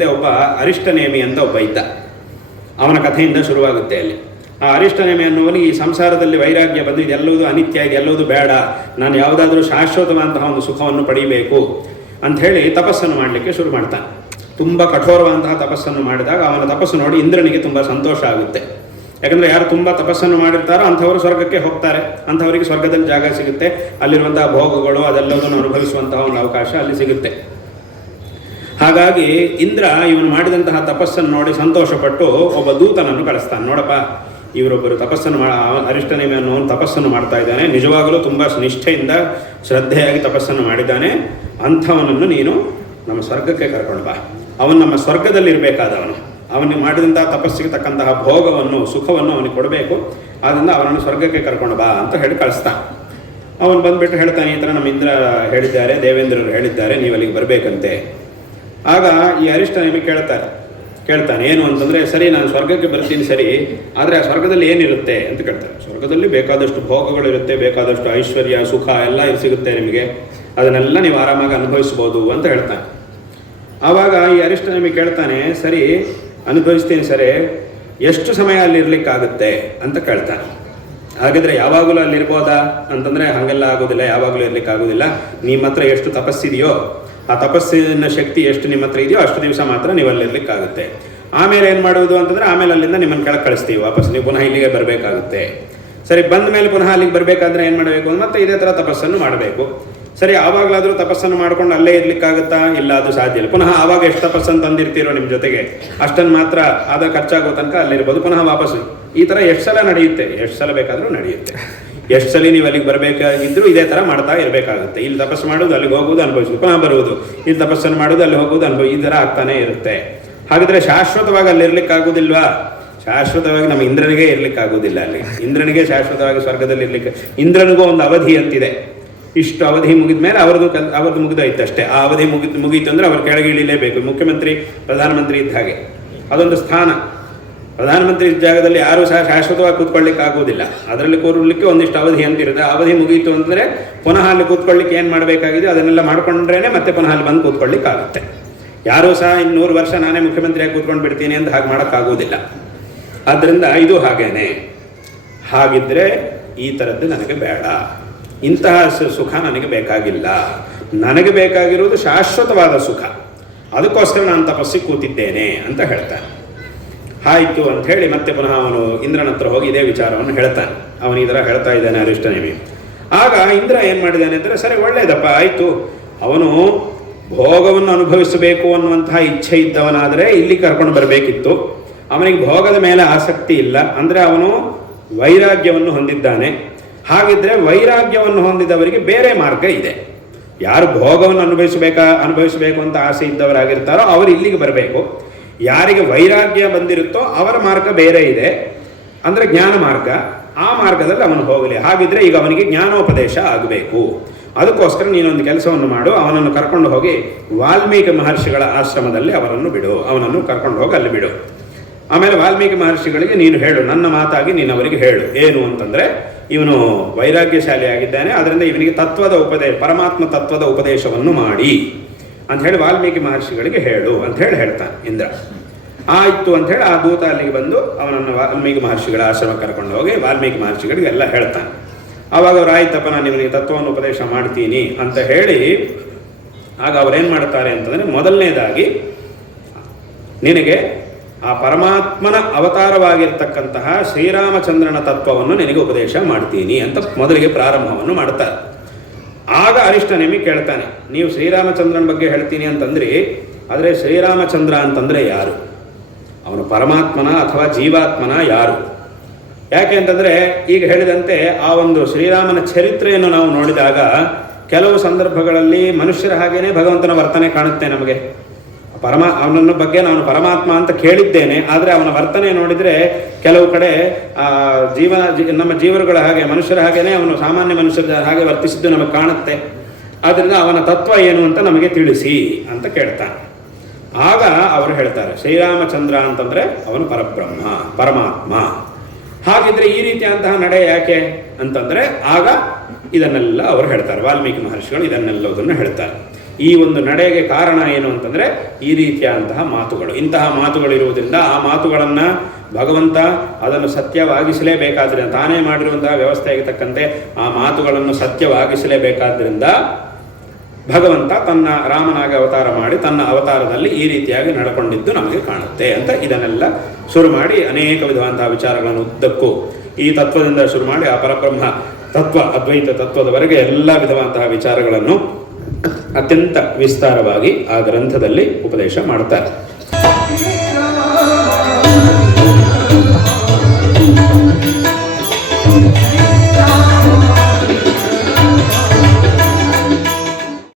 ಹಿಂದೆ ಒಬ್ಬ ಅರಿಷ್ಟನೇಮಿ ಅಂತ ಒಬ್ಬ ಇದ್ದ. ಅವನ ಕಥೆಯಿಂದ ಶುರುವಾಗುತ್ತೆ ಅಲ್ಲಿ. ಆ ಅರಿಷ್ಟನೇಮಿ ಅನ್ನುವನಿಗೆ ಈ ಸಂಸಾರದಲ್ಲಿ ವೈರಾಗ್ಯ ಬಂದು ಇದೆಲ್ಲವುದು ಅನಿತ್ಯ, ಇದೆಲ್ಲವುದು ಬೇಡ, ನಾನು ಯಾವುದಾದ್ರೂ ಶಾಶ್ವತವಾದಂತಹ ಒಂದು ಸುಖವನ್ನು ಪಡೀಬೇಕು ಅಂಥೇಳಿ ತಪಸ್ಸನ್ನು ಮಾಡಲಿಕ್ಕೆ ಶುರು ಮಾಡ್ತಾನೆ. ತುಂಬ ಕಠೋರವಾದಂತಹ ತಪಸ್ಸನ್ನು ಮಾಡಿದಾಗ ಅವನ ತಪಸ್ಸು ನೋಡಿ ಇಂದ್ರನಿಗೆ ತುಂಬ ಸಂತೋಷ ಆಗುತ್ತೆ. ಯಾಕಂದರೆ ಯಾರು ತುಂಬ ತಪಸ್ಸನ್ನು ಮಾಡಿರ್ತಾರೋ ಅಂಥವರು ಸ್ವರ್ಗಕ್ಕೆ ಹೋಗ್ತಾರೆ, ಅಂಥವರಿಗೆ ಸ್ವರ್ಗದಲ್ಲಿ ಜಾಗ ಸಿಗುತ್ತೆ, ಅಲ್ಲಿರುವಂತಹ ಭೋಗಗಳು ಅದೆಲ್ಲದನ್ನು ಅನುಭವಿಸುವಂತಹ ಒಂದು ಅವಕಾಶ ಅಲ್ಲಿ ಸಿಗುತ್ತೆ. ಹಾಗಾಗಿ ಇಂದ್ರ ಇವನು ಮಾಡಿದಂತಹ ತಪಸ್ಸನ್ನು ನೋಡಿ ಸಂತೋಷಪಟ್ಟು ಒಬ್ಬ ದೂತನನ್ನು ಕಳಿಸ್ತಾನೆ. ನೋಡಪ್ಪ, ಇವರೊಬ್ಬರು ತಪಸ್ಸನ್ನು ಅರಿಷ್ಟನೇಮಿ ಅನ್ನೋನು ತಪಸ್ಸನ್ನು ಮಾಡ್ತಾ ಇದ್ದಾನೆ, ನಿಜವಾಗಲೂ ತುಂಬ ನಿಷ್ಠೆಯಿಂದ ಶ್ರದ್ಧೆಯಾಗಿ ತಪಸ್ಸನ್ನು ಮಾಡಿದ್ದಾನೆ, ಅಂಥವನನ್ನು ನೀನು ನಮ್ಮ ಸ್ವರ್ಗಕ್ಕೆ ಕರ್ಕೊಂಡು ಬಾ. ಅವನು ನಮ್ಮ ಸ್ವರ್ಗದಲ್ಲಿ ಇರಬೇಕಾದವನು, ಅವನಿಗೆ ಮಾಡಿದಂಥ ತಪಸ್ಸಿಗೆ ತಕ್ಕಂತಹ ಭೋಗವನ್ನು ಸುಖವನ್ನು ಅವನಿಗೆ ಕೊಡಬೇಕು, ಆದ್ದರಿಂದ ಅವನನ್ನು ಸ್ವರ್ಗಕ್ಕೆ ಕರ್ಕೊಂಡು ಬಾ ಅಂತ ಹೇಳಿ ಕಳಿಸ್ತಾನೆ. ಅವನು ಬಂದುಬಿಟ್ಟು ಹೇಳ್ತಾನೆ, ಈ ಥರ ನಮ್ಮ ಇಂದ್ರ ಹೇಳಿದ್ದಾರೆ, ದೇವೇಂದ್ರರು ಹೇಳಿದ್ದಾರೆ, ನೀವು ಅಲ್ಲಿಗೆ ಬರಬೇಕಂತೆ. ಆಗ ಈ ಅರಿಷ್ಟನೇಮಿ ಕೇಳ್ತಾನೆ ಏನು ಅಂತಂದರೆ, ಸರಿ ನಾನು ಸ್ವರ್ಗಕ್ಕೆ ಬರ್ತೀನಿ ಸರಿ, ಆದರೆ ಆ ಸ್ವರ್ಗದಲ್ಲಿ ಏನಿರುತ್ತೆ ಅಂತ ಕೇಳ್ತಾರೆ. ಸ್ವರ್ಗದಲ್ಲಿ ಬೇಕಾದಷ್ಟು ಭೋಗಗಳಿರುತ್ತೆ, ಬೇಕಾದಷ್ಟು ಐಶ್ವರ್ಯ ಸುಖ ಎಲ್ಲ ಸಿಗುತ್ತೆ ನಿಮಗೆ, ಅದನ್ನೆಲ್ಲ ನೀವು ಆರಾಮಾಗಿ ಅನುಭವಿಸ್ಬೋದು ಅಂತ ಹೇಳ್ತಾನೆ. ಆವಾಗ ಈ ಅರಿಷ್ಟನೇಮಿ ಕೇಳ್ತಾನೆ, ಸರಿ ಅನುಭವಿಸ್ತೀನಿ ಸರಿ, ಎಷ್ಟು ಸಮಯ ಅಲ್ಲಿ ಇರಲಿಕ್ಕಾಗುತ್ತೆ ಅಂತ ಕೇಳ್ತಾನೆ. ಹಾಗಿದ್ರೆ ಯಾವಾಗಲೂ ಅಲ್ಲಿರ್ಬೋದಾ ಅಂತಂದರೆ ಹಾಗೆಲ್ಲ ಆಗೋದಿಲ್ಲ, ಯಾವಾಗಲೂ ಇರಲಿಕ್ಕಾಗೋದಿಲ್ಲ. ನಿಮ್ಮ ಹತ್ರ ಎಷ್ಟು ತಪಸ್ಸಿದೆಯೋ ಆ ತಪಸ್ಸಿನ ಶಕ್ತಿ ಎಷ್ಟು ನಿಮ್ಮ ಹತ್ರ ಇದೆಯೋ ಅಷ್ಟು ದಿವಸ ಮಾತ್ರ ನೀವು ಅಲ್ಲಿರ್ಲಿಕ್ಕಾಗುತ್ತೆ. ಆಮೇಲೆ ಏನು ಮಾಡೋದು ಅಂತಂದರೆ, ಆಮೇಲೆ ಅಲ್ಲಿಂದ ನಿಮ್ಮನ್ನು ಕೆಳಗೆ ಕಳಿಸ್ತೀವಿ, ವಾಪಸ್ ನೀವು ಪುನಃ ಇಲ್ಲಿಗೆ ಬರಬೇಕಾಗುತ್ತೆ. ಸರಿ, ಬಂದ ಮೇಲೆ ಪುನಃ ಅಲ್ಲಿಗೆ ಬರಬೇಕಾದ್ರೆ ಏನು ಮಾಡಬೇಕು ಅಂತ ಮತ್ತೆ ಇದೇ ಥರ ತಪಸ್ಸನ್ನು ಮಾಡಬೇಕು. ಸರಿ, ಆವಾಗಲಾದರೂ ತಪಸ್ಸನ್ನು ಮಾಡ್ಕೊಂಡು ಅಲ್ಲೇ ಇರ್ಲಿಕ್ಕಾಗುತ್ತಾ? ಇಲ್ಲ, ಅದು ಸಾಧ್ಯ ಇಲ್ಲ. ಪುನಃ ಆವಾಗ ಎಷ್ಟು ತಪಸ್ಸನ್ನು ತಂದಿರ್ತೀರೋ ನಿಮ್ಮ ಜೊತೆಗೆ ಅಷ್ಟನ್ನು ಮಾತ್ರ ಆದ ಖರ್ಚಾಗೋ ತನಕ ಅಲ್ಲಿರ್ಬೋದು, ಪುನಃ ವಾಪಸ್ಸು. ಈ ಥರ ಎಷ್ಟು ಸಲ ನಡೆಯುತ್ತೆ, ಎಷ್ಟು ಸಲ ಬೇಕಾದರೂ ನಡೆಯುತ್ತೆ. ಎಷ್ಟು ಸಲ ನೀವು ಅಲ್ಲಿಗೆ ಬರಬೇಕಾಗಿದ್ದರೂ ಇದೇ ಥರ ಮಾಡ್ತಾ ಇರಬೇಕಾಗುತ್ತೆ. ಇಲ್ಲಿ ತಪಸ್ಸು ಮಾಡೋದು, ಅಲ್ಲಿಗೆ ಹೋಗೋದು, ಅನುಭವಿಸೋದು, ಪುನಃ ಬರುವುದು, ಇಲ್ಲಿ ತಪಸ್ಸನ್ನು ಮಾಡೋದು, ಅಲ್ಲಿ ಹೋಗೋದು, ಈ ಥರ ಆಗ್ತಾನೆ ಇರುತ್ತೆ. ಹಾಗಿದ್ರೆ ಶಾಶ್ವತವಾಗಿ ಅಲ್ಲಿ ಇರ್ಲಿಕ್ಕಾಗೋದಿಲ್ವಾ? ಶಾಶ್ವತವಾಗಿ ನಮ್ಮ ಇಂದ್ರನಿಗೆ ಇರ್ಲಿಕ್ಕಾಗೋದಿಲ್ಲ. ಅಲ್ಲಿ ಇಂದ್ರನಿಗೆ ಶಾಶ್ವತವಾಗಿ ಸ್ವರ್ಗದಲ್ಲಿ ಇರ್ಲಿಕ್ಕೆ, ಇಂದ್ರನಿಗೂ ಒಂದು ಅವಧಿ ಅಂತಿದೆ. ಇಷ್ಟು ಅವಧಿ ಮುಗಿದ ಮೇಲೆ ಅವ್ರದ್ದು ಮುಗಿದೋಯ್ತು ಅಷ್ಟೇ. ಆ ಅವಧಿ ಮುಗೀತು ಅಂದರೆ ಅವ್ರು ಕೆಳಗೆ ಇಳಿಲೇಬೇಕು. ಮುಖ್ಯಮಂತ್ರಿ ಪ್ರಧಾನಮಂತ್ರಿ ಇದ್ದ ಹಾಗೆ ಅದೊಂದು ಸ್ಥಾನ. ಪ್ರಧಾನಮಂತ್ರಿ ಜಾಗದಲ್ಲಿ ಯಾರೂ ಸಹ ಶಾಶ್ವತವಾಗಿ ಕೂತ್ಕೊಳ್ಳಿಕ್ಕೆ ಆಗೋದಿಲ್ಲ. ಅದರಲ್ಲಿ ಕೂರಲಿಕ್ಕೆ ಒಂದಿಷ್ಟು ಅವಧಿ ಅಂತಿರುತ್ತೆ. ಅವಧಿ ಮುಗೀತು ಅಂದರೆ ಪುನಃ ಅಲ್ಲಿ ಕೂತ್ಕೊಳ್ಳಿಕ್ಕೆ ಏನು ಮಾಡಬೇಕಾಗಿದೆ ಅದನ್ನೆಲ್ಲ ಮಾಡ್ಕೊಂಡ್ರೇ ಮತ್ತೆ ಪುನಃ ಅಲ್ಲಿ ಬಂದು ಕೂತ್ಕೊಳ್ಳಿಕ್ಕಾಗುತ್ತೆ. ಯಾರೂ ಸಹ 100 ವರ್ಷ ನಾನೇ ಮುಖ್ಯಮಂತ್ರಿಯಾಗಿ ಕೂತ್ಕೊಂಡು ಬಿಡ್ತೀನಿ ಅಂತ ಹಾಗೆ ಮಾಡೋಕ್ಕಾಗೋದಿಲ್ಲ. ಆದ್ದರಿಂದ ಇದು ಹಾಗೇನೆ. ಹಾಗಿದ್ದರೆ ಈ ಥರದ್ದು ನನಗೆ ಬೇಡ, ಇಂತಹ ಸುಖ ನನಗೆ ಬೇಕಾಗಿಲ್ಲ. ನನಗೆ ಬೇಕಾಗಿರುವುದು ಶಾಶ್ವತವಾದ ಸುಖ, ಅದಕ್ಕೋಸ್ಕರ ನಾನು ತಪಸ್ಸಿಗೆ ಕೂತಿದ್ದೇನೆ ಅಂತ ಹೇಳ್ತಾನೆ. ಆಯಿತು ಅಂತ ಹೇಳಿ ಮತ್ತೆ ಪುನಃ ಅವನು ಇಂದ್ರನ ಹತ್ರ ಹೋಗಿ ಇದೇ ವಿಚಾರವನ್ನು ಹೇಳ್ತಾನೆ. ಅವನು ಈ ಥರ ಹೇಳ್ತಾ ಇದ್ದಾನೆ ಅರಿಷ್ಟನೇಮಿ. ಆಗ ಇಂದ್ರ ಏನು ಮಾಡಿದ್ದಾನೆ ಅಂದರೆ, ಸರಿ ಒಳ್ಳೆಯದಪ್ಪ ಆಯಿತು, ಅವನು ಭೋಗವನ್ನು ಅನುಭವಿಸಬೇಕು ಅನ್ನುವಂತಹ ಇಚ್ಛೆ ಇದ್ದವನಾದರೆ ಇಲ್ಲಿ ಕರ್ಕೊಂಡು ಬರಬೇಕಿತ್ತು. ಅವನಿಗೆ ಭೋಗದ ಮೇಲೆ ಆಸಕ್ತಿ ಇಲ್ಲ, ಅಂದರೆ ಅವನು ವೈರಾಗ್ಯವನ್ನು ಹೊಂದಿದ್ದಾನೆ. ಹಾಗಿದ್ದರೆ ವೈರಾಗ್ಯವನ್ನು ಹೊಂದಿದವರಿಗೆ ಬೇರೆ ಮಾರ್ಗ ಇದೆ. ಯಾರು ಭೋಗವನ್ನು ಅನುಭವಿಸಬೇಕು ಅಂತ ಆಸೆ ಇದ್ದವರಾಗಿರ್ತಾರೋ ಅವರು ಇಲ್ಲಿಗೆ ಬರಬೇಕು. ಯಾರಿಗೆ ವೈರಾಗ್ಯ ಬಂದಿರುತ್ತೋ ಅವರ ಮಾರ್ಗ ಬೇರೆ ಇದೆ, ಅಂದರೆ ಜ್ಞಾನ ಮಾರ್ಗ. ಆ ಮಾರ್ಗದಲ್ಲಿ ಅವನು ಹೋಗಲಿ. ಹಾಗಿದ್ರೆ ಈಗ ಅವನಿಗೆ ಜ್ಞಾನೋಪದೇಶ ಆಗಬೇಕು. ಅದಕ್ಕೋಸ್ಕರ ನೀನೊಂದು ಕೆಲಸವನ್ನು ಮಾಡು, ಅವನನ್ನು ಕರ್ಕೊಂಡು ಹೋಗಿ ವಾಲ್ಮೀಕಿ ಮಹರ್ಷಿಗಳ ಆಶ್ರಮದಲ್ಲಿ ಅವನನ್ನು ಕರ್ಕೊಂಡು ಹೋಗಿ ಅಲ್ಲಿ ಬಿಡು. ಆಮೇಲೆ ವಾಲ್ಮೀಕಿ ಮಹರ್ಷಿಗಳಿಗೆ ನೀನು ಹೇಳು, ನನ್ನ ಮಾತಾಗಿ ನೀನು ಅವರಿಗೆ ಹೇಳು. ಏನು ಅಂತಂದರೆ, ಇವನು ವೈರಾಗ್ಯಶಾಲಿ ಆಗಿದ್ದಾನೆ, ಅದರಿಂದ ಇವನಿಗೆ ಪರಮಾತ್ಮ ತತ್ವದ ಉಪದೇಶವನ್ನು ಮಾಡಿ ಅಂಥೇಳಿ ವಾಲ್ಮೀಕಿ ಮಹರ್ಷಿಗಳಿಗೆ ಹೇಳು ಅಂಥೇಳಿ ಹೇಳ್ತಾನೆ ಇಂದ್ರ. ಆಯಿತು ಅಂಥೇಳಿ ಆ ದೂತ ಅಲ್ಲಿಗೆ ಬಂದು ಅವನನ್ನು ವಾಲ್ಮೀಕಿ ಮಹರ್ಷಿಗಳ ಆಶ್ರಮಕ್ಕೆ ಕರ್ಕೊಂಡು ಹೋಗಿ ವಾಲ್ಮೀಕಿ ಮಹರ್ಷಿಗಳಿಗೆ ಎಲ್ಲ ಹೇಳ್ತಾನೆ. ಆವಾಗ ಅವ್ರು ಆಯ್ತಪ್ಪ, ನಾನು ನಿಮಗೆ ತತ್ವವನ್ನು ಉಪದೇಶ ಮಾಡ್ತೀನಿ ಅಂತ ಹೇಳಿ, ಆಗ ಅವ್ರೇನು ಮಾಡ್ತಾರೆ ಅಂತಂದರೆ, ಮೊದಲನೇದಾಗಿ ನಿನಗೆ ಆ ಪರಮಾತ್ಮನ ಅವತಾರವಾಗಿರ್ತಕ್ಕಂತಹ ಶ್ರೀರಾಮಚಂದ್ರನ ತತ್ವವನ್ನು ನಿನಗೆ ಉಪದೇಶ ಮಾಡ್ತೀನಿ ಅಂತ ಮೊದಲಿಗೆ ಪ್ರಾರಂಭವನ್ನು ಮಾಡ್ತಾರೆ. ಆಗ ಅರಿಷ್ಟನೇಮಿ ಕೇಳ್ತಾನೆ, ನೀವು ಶ್ರೀರಾಮಚಂದ್ರನ ಬಗ್ಗೆ ಹೇಳ್ತೀನಿ ಅಂತಂದ್ರಿ, ಆದರೆ ಶ್ರೀರಾಮಚಂದ್ರ ಅಂತಂದರೆ ಯಾರು? ಅವನು ಪರಮಾತ್ಮನ ಅಥವಾ ಜೀವಾತ್ಮನ ಯಾರು? ಯಾಕೆ ಅಂತಂದರೆ, ಈಗ ಹೇಳಿದಂತೆ ಆ ಒಂದು ಶ್ರೀರಾಮನ ಚರಿತ್ರೆಯನ್ನು ನಾವು ನೋಡಿದಾಗ ಕೆಲವು ಸಂದರ್ಭಗಳಲ್ಲಿ ಮನುಷ್ಯರ ಹಾಗೇನೆ ಭಗವಂತನ ವರ್ತನೆ ಕಾಣುತ್ತೆ ನಮಗೆ. ಅವನನ್ನ ಬಗ್ಗೆ ನಾನು ಪರಮಾತ್ಮ ಅಂತ ಕೇಳಿದ್ದೇನೆ, ಆದರೆ ಅವನ ವರ್ತನೆ ನೋಡಿದರೆ ಕೆಲವು ಕಡೆ ನಮ್ಮ ಜೀವರುಗಳ ಹಾಗೆ ಮನುಷ್ಯರ ಹಾಗೇನೆ ಅವನು ಸಾಮಾನ್ಯ ಮನುಷ್ಯರ ಹಾಗೆ ವರ್ತಿಸಿದ್ದು ನಮಗೆ ಕಾಣುತ್ತೆ. ಆದ್ದರಿಂದ ಅವನ ತತ್ವ ಏನು ಅಂತ ನಮಗೆ ತಿಳಿಸಿ ಅಂತ ಕೇಳ್ತಾನೆ. ಆಗ ಅವರು ಹೇಳ್ತಾರೆ, ಶ್ರೀರಾಮಚಂದ್ರ ಅಂತಂದರೆ ಅವನು ಪರಬ್ರಹ್ಮ, ಪರಮಾತ್ಮ. ಹಾಗಿದ್ರೆ ಈ ರೀತಿಯಂತಹ ನಡೆ ಯಾಕೆ ಅಂತಂದರೆ, ಆಗ ಇದನ್ನೆಲ್ಲ ಅವರು ಹೇಳ್ತಾರೆ, ವಾಲ್ಮೀಕಿ ಮಹರ್ಷಿಗಳು ಇದನ್ನೆಲ್ಲದನ್ನು ಹೇಳ್ತಾರೆ. ಈ ಒಂದು ನಡೆಗೆ ಕಾರಣ ಏನು ಅಂತಂದರೆ ಈ ರೀತಿಯಾದಂತಹ ಮಾತುಗಳು. ಇಂತಹ ಮಾತುಗಳಿರುವುದರಿಂದ ಆ ಮಾತುಗಳನ್ನು ಭಗವಂತ ಅದನ್ನು ಸತ್ಯವಾಗಿಸಲೇಬೇಕಾದ್ರಿಂದ, ತಾನೇ ಮಾಡಿರುವಂತಹ ವ್ಯವಸ್ಥೆಗೆ ತಕ್ಕಂತೆ ಆ ಮಾತುಗಳನ್ನು ಸತ್ಯವಾಗಿಸಲೇಬೇಕಾದ್ರಿಂದ ಭಗವಂತ ತನ್ನ ರಾಮನಾಗಿ ಅವತಾರ ಮಾಡಿ ತನ್ನ ಅವತಾರದಲ್ಲಿ ಈ ರೀತಿಯಾಗಿ ನಡ್ಕೊಂಡಿದ್ದು ನಮಗೆ ಕಾಣುತ್ತೆ ಅಂತ ಇದನ್ನೆಲ್ಲ ಶುರು ಮಾಡಿ ಅನೇಕ ವಿಧವಾದಂತಹ ವಿಚಾರಗಳನ್ನು ಉದ್ದಕ್ಕೂ ಈ ತತ್ವದಿಂದ ಶುರು ಮಾಡಿ ಆ ಪರಬ್ರಹ್ಮ ತತ್ವ, ಅದ್ವೈತ ತತ್ವದವರೆಗೆ ಎಲ್ಲ ವಿಧವಾದಂತಹ ವಿಚಾರಗಳನ್ನು ಅತ್ಯಂತ ವಿಸ್ತಾರವಾಗಿ ಆ ಗ್ರಂಥದಲ್ಲಿ ಉಪದೇಶ ಮಾಡ್ತಾರೆ.